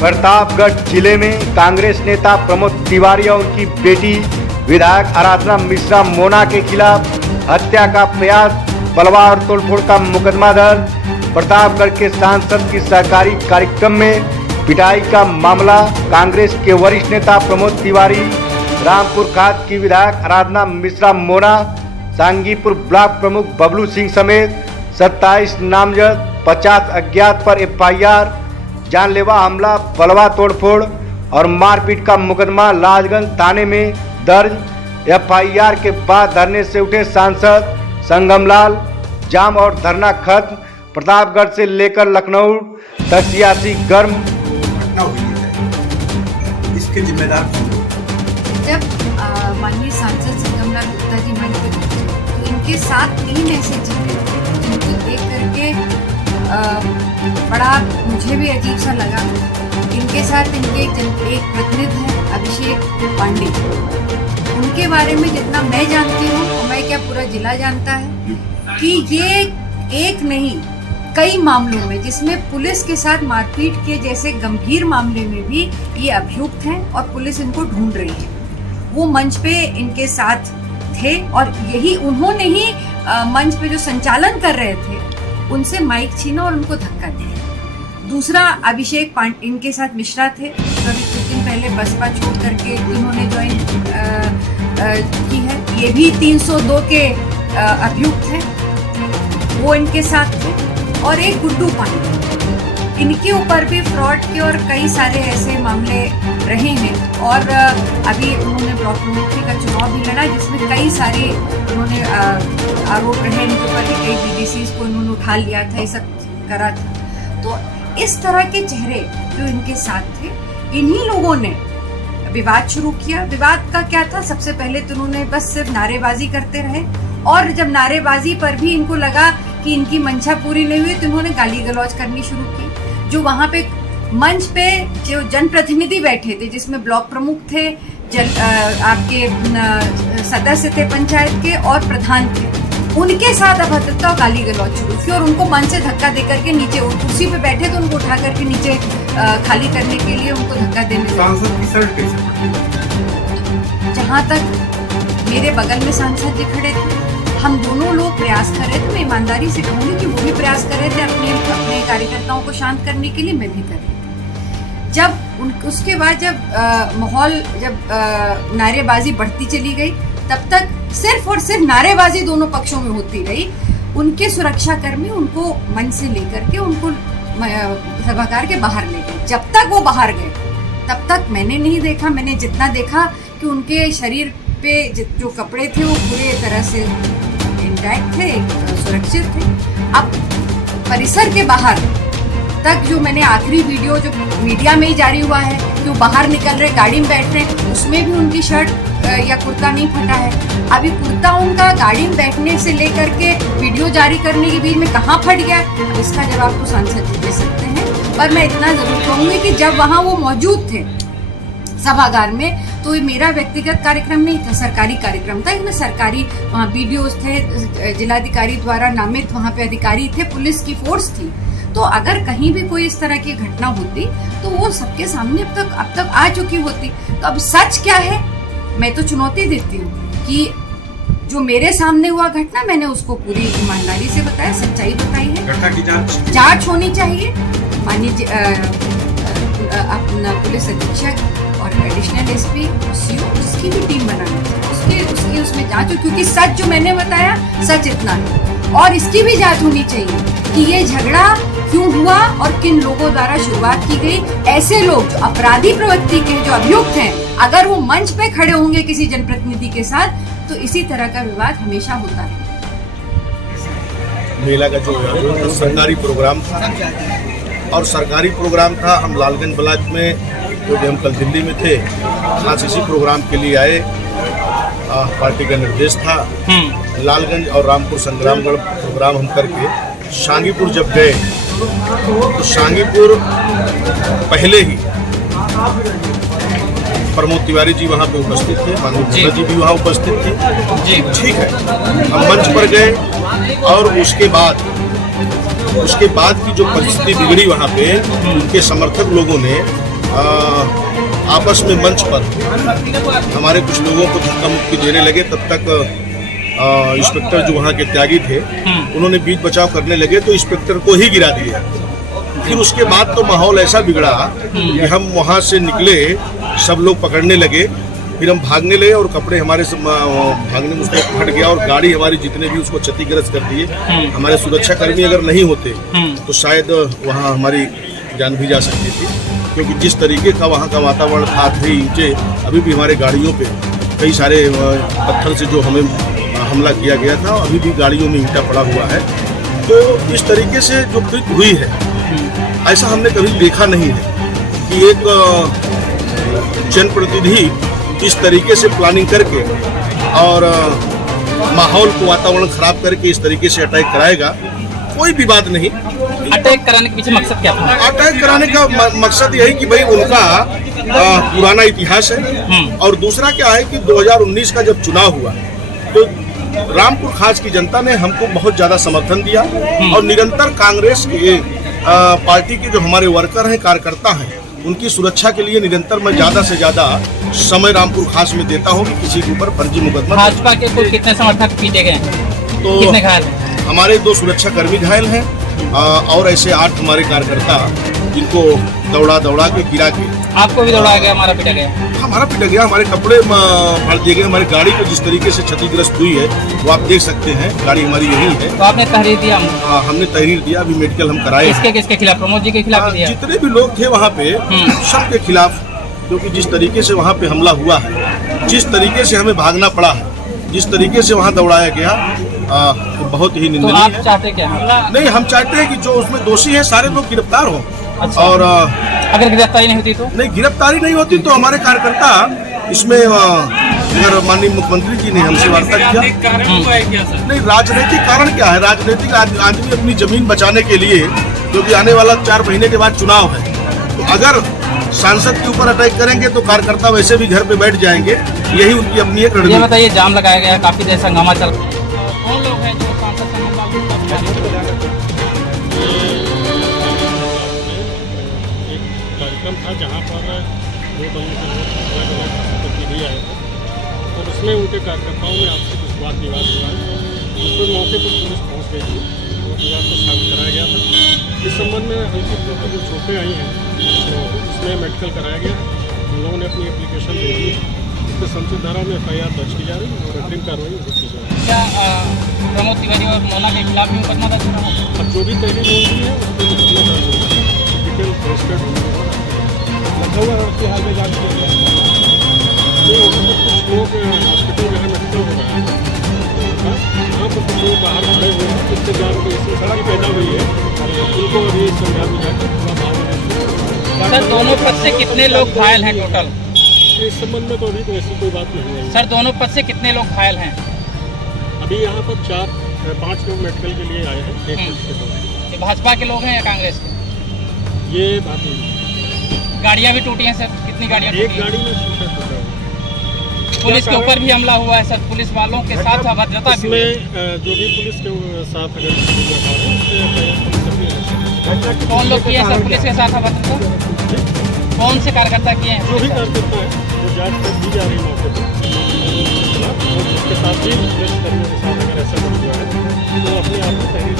प्रतापगढ़ जिले में कांग्रेस नेता प्रमोद तिवारी और उनकी बेटी विधायक आराधना मिश्रा मोना के खिलाफ हत्या का प्रयास, बलवा और तोड़फोड़ का मुकदमा दर्ज। प्रतापगढ़ के सांसद की सरकारी कार्यक्रम में पिटाई का मामला। कांग्रेस के वरिष्ठ नेता प्रमोद तिवारी, रामपुर खाद की विधायक आराधना मिश्रा मोना, सांगीपुर ब्लॉक प्रमुख बबलू सिंह समेत 27 नामजद, 50 अज्ञात पर FIR, जानलेवा हमला, बलवा तोड़फोड़ और मारपीट का मुकदमा लालगंज थाने में दर्ज। FIR के बाद धरने से उठे सांसद संगमलाल। जाम और धरना खत्म। प्रतापगढ़ से लेकर लखनऊ तक सियासी गर्म। घटना हुई है, इसके जिम्मेदार कौन? जब माननीय सांसद संगमलाल गुप्ता जी मंच पे पहुंचे तो इनके साथ 3 ऐसे चेहरे थे जिनको देख करके बड़ा मुझे भी अजीब सा लगा। इनके साथ इनके एक प्रतिनिधि हैं अभिषेक पांडे। उनके बारे में जितना मैं जानती हूँ और मैं क्या पूरा जिला जानता है कि ये एक नहीं कई मामलों में जिसमें पुलिस के साथ मारपीट के जैसे गंभीर मामले में भी ये अभियुक्त हैं और पुलिस इनको ढूंढ रही है। वो मंच पे इनके साथ थे और यही उन्होंने ही मंच पे जो संचालन कर रहे थे उनसे माइक छीना और उनको धक्का दिया। दूसरा अभिषेक पांडे इनके साथ मिश्रा थे, कभी कुछ दिन पहले बसपा छोड़ करके इन्होंने ज्वाइन की है। ये भी 302 के अभियुक्त हैं, वो इनके साथ थे। और एक गुड्डू पांडे, इनके ऊपर भी फ्रॉड के और कई सारे ऐसे मामले रहे हैं और अभी उन्होंने ब्लॉक प्रमुखी का चुनाव भी लड़ा जिसमें कई सारे उन्होंने आरोप रहे इनके ऊपर कि कई BDCs को इन्होंने उठा लिया था, ये सब करा था। तो इस तरह के चेहरे जो इनके साथ थे, इन्हीं लोगों ने विवाद शुरू किया। विवाद का क्या था? सबसे पहले तो उन्होंने बस सिर्फ नारेबाजी करते रहे और जब नारेबाजी पर भी इनको लगा कि इनकी मंशा पूरी नहीं हुई तो इन्होंने गाली गलौज करनी शुरू की। जो वहाँ पे मंच पे जो जनप्रतिनिधि बैठे थे जिसमें ब्लॉक प्रमुख थे, आपके सदस्य थे पंचायत के और प्रधान थे, उनके साथ अभद्रता और गाली गलौज शुरू की और उनको मंच से धक्का देकर के नीचे, वो कुर्सी पे बैठे तो उनको उठा करके नीचे खाली करने के लिए उनको धक्का देने लगे। जहाँ तक मेरे बगल में सांसद जी खड़े थे, हम दोनों लोग प्रयास कर रहे थे। मैं ईमानदारी से कहूँगी कि वो भी प्रयास कर रहे थे अपने कार्यकर्ताओं को शांत करने के लिए, मैं भी कर रही थी। जब उसके बाद जब माहौल नारेबाजी बढ़ती चली गई, तब तक सिर्फ और सिर्फ नारेबाजी दोनों पक्षों में होती रही। उनके सुरक्षाकर्मी उनको मंच से लेकर के उनको सभागार के बाहर ले गए। जब तक वो बाहर गए तब तक मैंने नहीं देखा। मैंने जितना देखा कि उनके शरीर पे जो कपड़े थे वो पूरे तरह से इंटैक्ट थे, सुरक्षित थे। अब परिसर के बाहर तक जो मैंने आखिरी वीडियो जो मीडिया में ही जारी हुआ है कि वो बाहर निकल रहे, गाड़ी में बैठ रहे, उसमें भी उनकी शर्ट या कुर्ता नहीं फटा है। अभी कुर्ता उनका गाड़ी में बैठने से लेकर के वीडियो जारी करने के बीच में कहाँ फट गया, इसका जवाब तो सांसद जी दे सकते हैं। पर मैं इतना जरूर कहूँगी कि जब वहाँ वो मौजूद थे सभागार में तो ये मेरा व्यक्तिगत कार्यक्रम नहीं था, सरकारी कार्यक्रम था। इसमें सरकारी वहाँ BDOs थे, जिलाधिकारी द्वारा नामित वहाँ पे अधिकारी थे, पुलिस की फोर्स थी। तो अगर कहीं भी कोई इस तरह की घटना होती तो वो सबके सामने अब तक आ चुकी होती। तो अब सच क्या है, मैं तो चुनौती देती हूँ कि जो मेरे सामने हुआ घटना, मैंने उसको पूरी ईमानदारी से बताया, सच्चाई बताई है। घटना की जांच होनी चाहिए। माननीय अपना पुलिस अधीक्षक और एडिशनल SP CO उसकी भी टीम बनानी चाहिए, उसकी उसमें जांच हो, क्योंकि सच जो मैंने बताया सच इतना है। और इसकी भी जांच होनी चाहिए कि ये झगड़ा क्यों हुआ और किन लोगों द्वारा शुरुआत की गई। ऐसे लोग जो अपराधी प्रवृत्ति के जो अभियुक्त हैं, अगर वो मंच पे खड़े होंगे किसी जनप्रतिनिधि के साथ तो इसी तरह का विवाद हमेशा होता है। मेला का जो सरकारी प्रोग्राम था और सरकारी प्रोग्राम था, हम लालगंज ब्लॉक में क्योंकि हम कल दिल्ली में थे, आज इसी प्रोग्राम के लिए आए। पार्टी का निर्देश था। लालगंज और रामपुर संग्रामगढ़ प्रोग्राम हम करके शांगीपुर जब गए तो शांगीपुर पहले ही प्रमोद तिवारी जी वहाँ पे उपस्थित थे, माननीय मुखर्जी जी भी वहाँ उपस्थित थे। ठीक है, हम मंच पर गए और उसके बाद की जो परिस्थिति बिगड़ी वहाँ पे, उनके समर्थक लोगों ने आपस में मंच पर हमारे कुछ लोगों को धक्का मुक्की देने लगे, तब तक इंस्पेक्टर जो वहाँ के त्यागी थे उन्होंने बीच बचाव करने लगे तो इंस्पेक्टर को ही गिरा दिए। फिर उसके बाद तो माहौल ऐसा बिगड़ा कि हम वहाँ से निकले, सब लोग पकड़ने लगे, फिर हम भागने लगे और कपड़े हमारे भागने में उसको फट गया और गाड़ी हमारी जितने भी उसको क्षतिग्रस्त कर दिए। हमारे सुरक्षाकर्मी अगर नहीं होते तो शायद वहाँ हमारी जान भी जा सकती थी, क्योंकि जिस तरीके का वहाँ का वातावरण था, थे ईंटें, अभी भी हमारे गाड़ियों पे कई सारे पत्थर से जो हमें हमला किया गया था, अभी भी गाड़ियों में ईंटा पड़ा हुआ है। तो इस तरीके से जो कृत्य हुई है, ऐसा हमने कभी देखा नहीं है कि एक जनप्रतिनिधि इस तरीके से प्लानिंग करके और माहौल को, वातावरण खराब करके इस तरीके से अटैक कराएगा। कोई भी बात नहीं। अटैक कराने के पीछे मकसद क्या था? अटैक कराने का मकसद यही कि भाई उनका पुराना इतिहास है, और दूसरा क्या है कि 2019 का जब चुनाव हुआ तो रामपुर खास की जनता ने हमको बहुत ज़्यादा समर्थन दिया और निरंतर कांग्रेस के पार्टी के जो हमारे वर्कर हैं, कार्यकर्ता हैं, उनकी सुरक्षा के लिए निरंतर मैं ज़्यादा से ज़्यादा समय रामपुर खास में देता हूँ कि किसी के ऊपर फर्जी मुकदमा। भाजपा के कुल कितने समर्थक पीटे गए? तो कितने घायल हैं? हमारे 2 सुरक्षा कर्मी घायल हैं और ऐसे 8 हमारे कार्यकर्ता जिनको दौड़ा के गिरा के। आपको भी दौड़ाया गया, हमारा पीटा गया? हमारा पीटा गया, हमारे कपड़े फाड़ दिए गए, हमारी गाड़ी को जिस तरीके से क्षतिग्रस्त हुई है वो आप देख सकते हैं। गाड़ी हमारी यही है। तो आपने तहरीर दिया? हमने तहरीर दिया, अभी मेडिकल हम कराए। किसके खिलाफ? प्रमोद जी के खिलाफ दिया? जितने भी लोग थे वहाँ पे सबके खिलाफ, क्योंकि जिस तरीके से वहाँ पे हमला हुआ है, जिस तरीके से हमें भागना पड़ा है, जिस तरीके से वहाँ दौड़ाया गया, बहुत ही निंदनीय है। तो आप चाहते क्या? नहीं, हम चाहते हैं कि जो उसमें दोषी है सारे लोग गिरफ्तार हों। अच्छा। और अगर गिरफ्तारी नहीं होती तो? नहीं, गिरफ्तारी नहीं होती तो हमारे कार्यकर्ता इसमें, अगर माननीय मुख्यमंत्री जी ने हमसे वार्ता किया। नहीं, राजनीतिक कारण क्या है? राजनीतिक आदमी अपनी जमीन बचाने के लिए, क्योंकि आने वाला 4 महीने के बाद चुनाव है, तो अगर सांसद के ऊपर अटैक करेंगे तो कार्यकर्ता वैसे भी घर पे बैठ जाएंगे। यही उनकी अपनी एक रणनीति। ये बताइए, जाम लगाया गया, काफी देर से हंगामा चल रहा है, कौन लोग हैं जो सांसद संगमलाल कार्यक्रम था जहाँ पर 2 दलों के लोग प्रतिनिधि आए थे और उसमें उनके कार्यकर्ताओं में आपसे कुछ वाद विवाद हुआ है। उसमें मौके पर पुलिस पहुँच गई थी और विवाद को शांत कराया गया था। इस संबंध में हल्की फुल्की जो चोटें आई हैं तो उसमें मेडिकल कराया गया। उन लोगों ने अपनी एप्लीकेशन दे दी है, इसमें संचित धारा में FIR दर्ज की जा रही है और अग्रिम कार्रवाई की जा रही है। क्या प्रमोद तिवारी और मोना के खिलाफ भी मुकदमा दर्ज हुआ? अब जो भी तहरीर होगी है उस पर मुकदमा दर्ज होगा, डिटेल रजिस्टर्ड होगा। लखनऊ की हाल में जांच किया गया नहीं, वहाँ पर कुछ लोग हॉस्पिटल में मेडिकल हो रहा है, वहाँ पर कुछ लोग बाहर खड़े हुए हैं, जिससे जान को ऐसी सड़क पैदा हुई है, उनको अभी संज्ञान में जाकर थोड़ा बाहर। सर, दोनों पक्ष से कितने लोग घायल हैं टोटल? इस संबंध में तो अभी तो ऐसी कोई बात नहीं है। सर, दोनों पक्ष से कितने लोग घायल हैं? अभी यहाँ पर 4-5 लोग मेडिकल के लिए आए हैं। ये भाजपा के लोग हैं या कांग्रेस के? ये बात नहीं। गाड़ियाँ भी टूटी हैं सर? कितनी गाड़ियाँ टूटी? एक गाड़ी में शीशा टूटा है। पुलिस के ऊपर भी हमला हुआ है सर, पुलिस वालों के साथ अभद्रता भी हुई है। जो भी पुलिस के साथ अगर कौन लोग किए सर पुलिस के साथ अभद्रता? कौन से कार्यकर्ता किए हैं? जो भी कार्यकर्ता है वो जांच कर दी जा रही मौके पर, और उसके साथ भी पुलिस कर्मियों के साथ अगर ऐसा कुछ हुआ है तो अपने आप को तहरीर